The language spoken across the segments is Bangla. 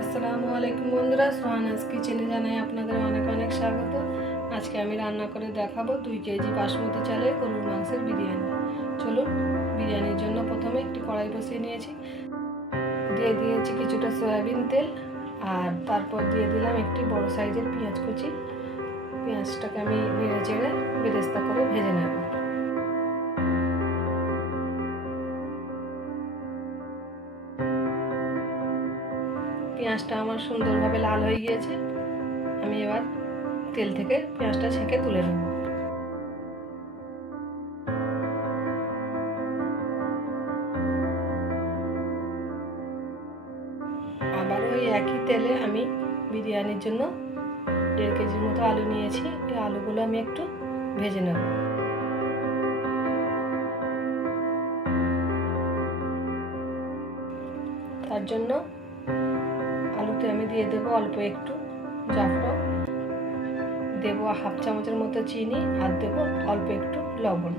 আসসালামু আলাইকুম বন্ধুরা, সোহানাস কিচেনে জানাই আপনাদের অনেক অনেক স্বাগত। আজকে আমি রান্না করে দেখাবো 2 কেজি বাসমতি চালের গরুর মাংসের বিরিয়ানি। চলুন, বিরিয়ানির জন্য প্রথমে একটি কড়াই বসিয়ে নিয়েছি, দিয়ে দিয়েছি কিছুটা সয়াবিন তেল, আর তারপর দিয়ে দিলাম একটি বড় সাইজের পেঁয়াজ কুচি। পেঁয়াজটাকে আমি নেড়ে চেড়ে বেরেস্তা করে ভেজে নেব। পেঁয়াজটা আমার সুন্দরভাবে লাল হয়ে গিয়েছে। আমি এবার তেল থেকে পেঁয়াজটা ছেঁকে তুলে নেব। আবার ওই একই তেলে আমি বিরিয়ানির জন্য 1.5 কেজির মতো আলু নিয়েছি। এই আলুগুলো আমি একটু ভেজে নেব। তার জন্য আলুতে আমি দিয়ে দেবো অল্প একটু জাফরান, দেবো 1/2 চামচের মতো চিনি, আর দেবো অল্প একটু লবণ।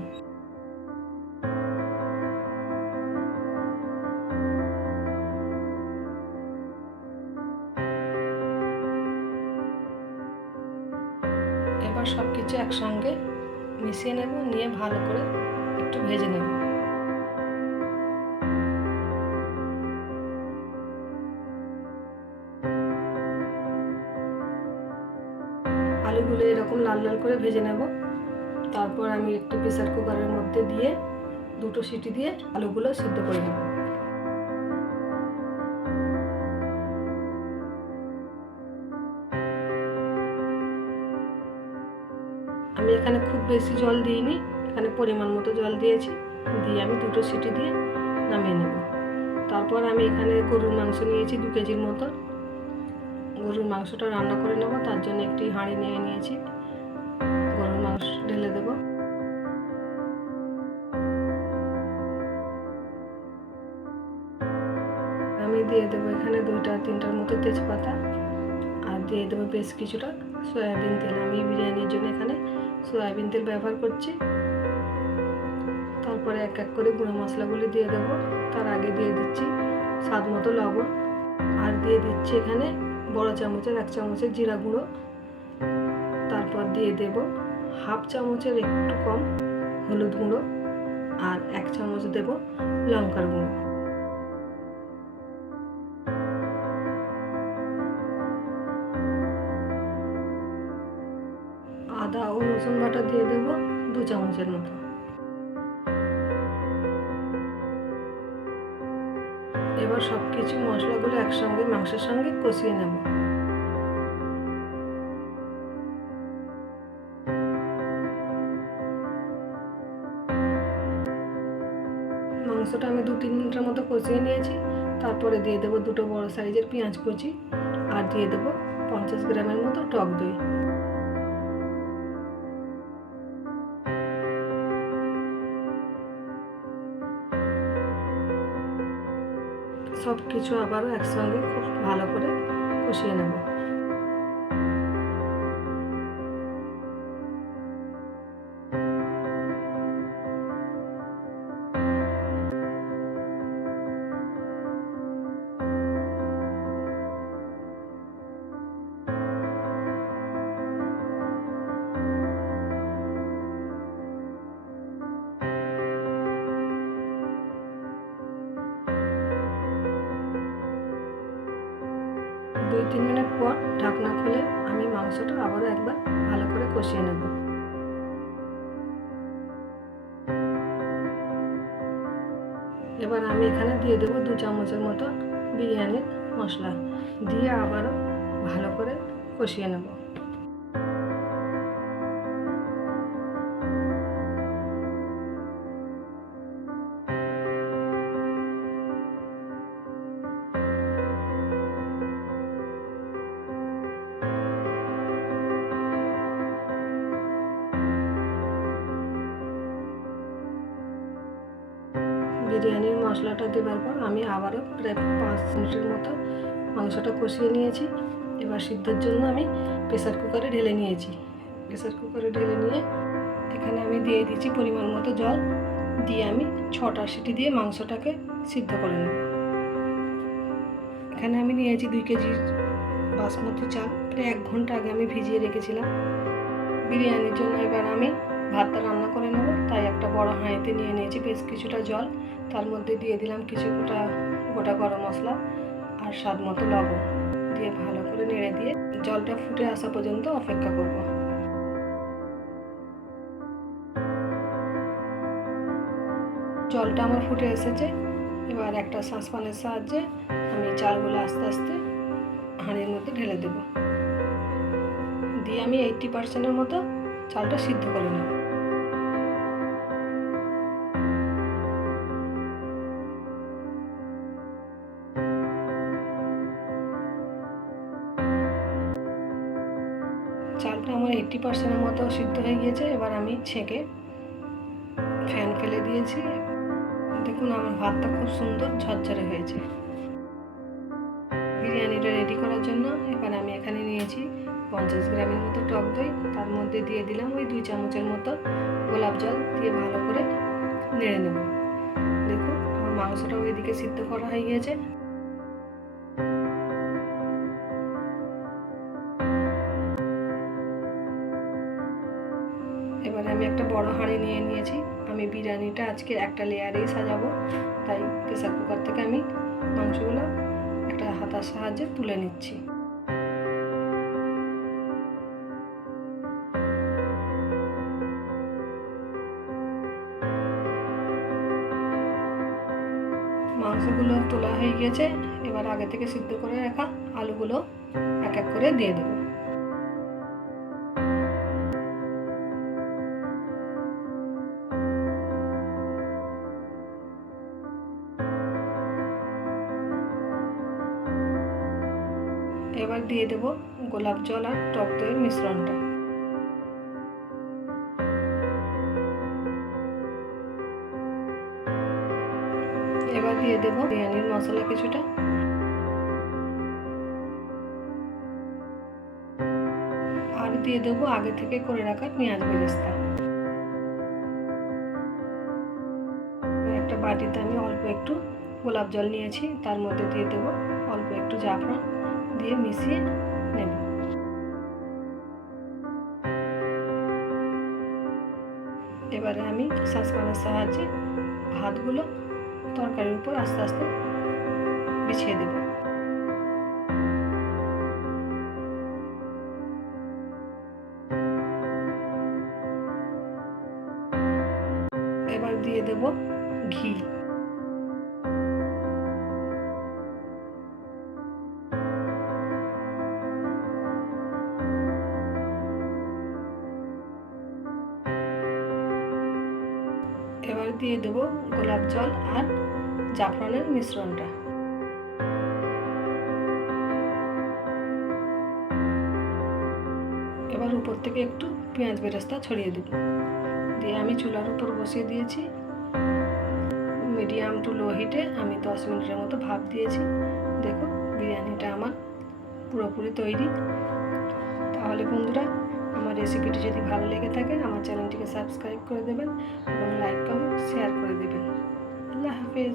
এবার সব কিছু একসঙ্গে মিশিয়ে নেব, নিয়ে ভালো করে একটু ভেজে নেব। আলুগুলো এরকম লাল লাল করে ভেজে নেব। তারপর আমি একটু প্রেসার কুকারের মধ্যে দিয়ে 2টো সিটি দিয়ে আলুগুলো সিদ্ধ করে নেব। আমি এখানে খুব বেশি জল দিইনি, এখানে পরিমাণ মতো জল দিয়েছি, দিয়ে আমি 2টো সিটি দিয়ে নামিয়ে নেব। তারপর আমি এখানে গরুর মাংস নিয়েছি 2 কেজির মতো। গরুর মাংসটা রান্না করে নেব, তার জন্য একটি হাঁড়ি নিয়ে নিয়েছি। গরুর মাংস ঢেলে দেব। আমি দিয়ে দেবো এখানে 2-3টার মতো তেজপাতা, আর দিয়ে দেবো বেশ কিছুটা সয়াবিন তেল। আমি বিরিয়ানির জন্য এখানে সয়াবিন তেল ব্যবহার করছি। তারপরে এক এক করে গুঁড়ো মশলাগুলি দিয়ে দেবো। তার আগে দিয়ে দিচ্ছি স্বাদ মতো লবণ, আর দিয়ে দিচ্ছি এখানে বড় চামচের 1 চামচের জিরা গুঁড়ো। তারপর দিয়ে দেব 1/2 চামচের একটু কম হলুদ গুঁড়ো, আর 1 চামচ দেব লঙ্কার গুঁড়ো। আদা ও রসুন বাটা দিয়ে দেব 2 চামচের মতো। এবার সব কিছু মশলাগুলো একসঙ্গে মাংসের সঙ্গে কষিয়ে নেব। মাংসটা আমি 2-3 মিনিটের মতো কষিয়ে নিয়েছি। তারপরে দিয়ে দেবো 2টো বড় সাইজের পেঁয়াজ কুচি, আর দিয়ে দেবো 50 গ্রামের মতো টক দই। সব কিছু আবারও একসঙ্গে খুব ভালো করে কষিয়ে নেব। দুই 3 মিনিট পর ঢাকনা খুলে আমি মাংসটা আবারও একবার ভালো করে কষিয়ে নেব। এবার আমি এখানে দিয়ে দেবো 2 চামচের মতো বিরিয়ানির মশলা, দিয়ে আবারও ভালো করে কষিয়ে নেব। বিরিয়ানির মশলাটা দেওয়ার পর আমি আবারও প্রায় 5 মিনিটের মতো মাংসটা কষিয়ে নিয়েছি। এবার সিদ্ধর জন্য আমি প্রেসার কুকারে ঢেলে নিয়েছি। প্রেসার কুকারে ঢেলে নিয়ে এখানে আমি দিয়ে দিচ্ছি পরিমাণ মতো জল, দিয়ে আমি 6টা সিটি দিয়ে মাংসটাকে সিদ্ধ করে নেব। এখানে আমি নিয়েছি 2 কেজি বাসমতি চাল, 1 ঘন্টা আগে আমি ভিজিয়ে রেখেছিলাম। বিরিয়ানির জন্য এবার আমি ভাতটা রান্না করে নেব, তাই একটা বড় হাঁড়িতে নিয়ে নিয়েছি বেশ কিছুটা জল। তার মধ্যে দিয়ে দিলাম কিছুটা গোটা গরম মশলা আর স্বাদ মতো লবণ দিয়ে ভালো করে নেড়ে দিয়ে জলটা ফুটে আসা পর্যন্ত অপেক্ষা করব। জলটা আমার ফুটে এসেছে। এবার একটা সসপ্যানের সাহায্যে আমি চালগুলো আস্তে আস্তে হাঁড়ির মধ্যে ঢেলে দেব, দিয়ে আমি 80% মতো চালটা সিদ্ধ করে নেব। চালটা আমার 80% মতো সিদ্ধ হয়ে গিয়েছে। এবার আমি ছেঁকে ফ্যান ফেলে দিয়েছি। দেখুন আমার ভাতটা খুব সুন্দর ঝরঝরে হয়েছে। বিরিয়ানিটা রেডি করার জন্য এবার আমি এখানে নিয়েছি 50 গ্রামের মতো টক দই। তার মধ্যে দিয়ে দিলাম ওই 2 চামচের মতো গোলাপ জল দিয়ে ভালো করে নেড়ে নেব। দেখুন আমার মাংসটাও এদিকে সিদ্ধ করা হয়ে গিয়েছে। এবারে আমি একটা বড় হাঁড়ি নিয়ে নিয়েছি। আমি বিরিয়ানিটা আজকে একটা লেয়ারেই সাজাবো, তাই প্রেসার কুকার থেকে আমি মাংসগুলো একটা হাতার সাহায্যে তুলে নিচ্ছি। মাংসগুলো তোলা হয়ে গেছে। এবার আগে থেকে সিদ্ধ করে রাখা আলুগুলো এক এক করে দিয়ে দেবো। এবার দিয়ে দেব গোলাপ জল আর টক দইয়ের মিশ্রণটা। এবার দিয়ে দেব বিরিয়ানির মশলা কিছুটা, আর দিয়ে দেবো আগে থেকে করে রাখা পেঁয়াজ বেরেস্তা। একটা বাটিতে আমি অল্প একটু গোলাপ জল নিয়েছি, তার মধ্যে দিয়ে দেবো অল্প একটু জাফরান দিয়ে মিশিয়ে নেব। এবারে আমি সসপ্যানের সাহায্যে ভাতগুলো তরকারির উপর আস্তে আস্তে বিছিয়ে দেব। এবার দিয়ে দেব ঘি। এবার দিয়ে দেব গোলাপ জল আর জাফরানের মিশ্রণটা। এবার উপর থেকে একটু পেঁয়াজ বেরেস্তা ছড়িয়ে দেব, দিয়ে আমি চুলার উপর বসিয়ে দিয়েছি। মিডিয়াম টু লো হিটে আমি 10 মিনিটের মতো ভাপ দিয়েছি। দেখুন বিরিয়ানিটা আমার পুরোপুরি তৈরি। তাহলে বন্ধুরা, আমার রেসিপিটি যদি ভালো লেগে থাকে আমার চ্যানেলটিকে সাবস্ক্রাইব করে দেবেন এবং লাইক কমেন্ট শেয়ার করে দেবেন। আল্লাহ হাফেজ।